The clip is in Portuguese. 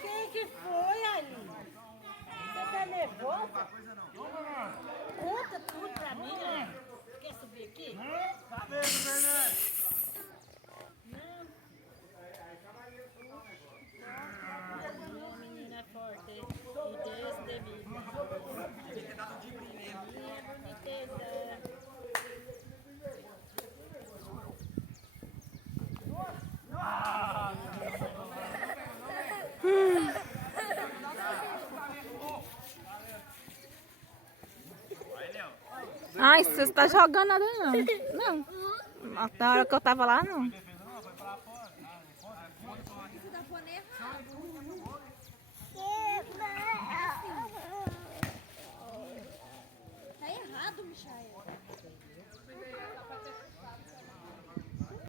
Quem que foi ali? Você tá nervosa? Conta tudo pra mim, né? Quer subir aqui? Tá mesmo, Bernardo? Não. Minha menina é forte e destemida. Minha boniteza. Ai, você está jogando nada não. Não. Na hora que eu tava lá, não. Isso tá falando errado.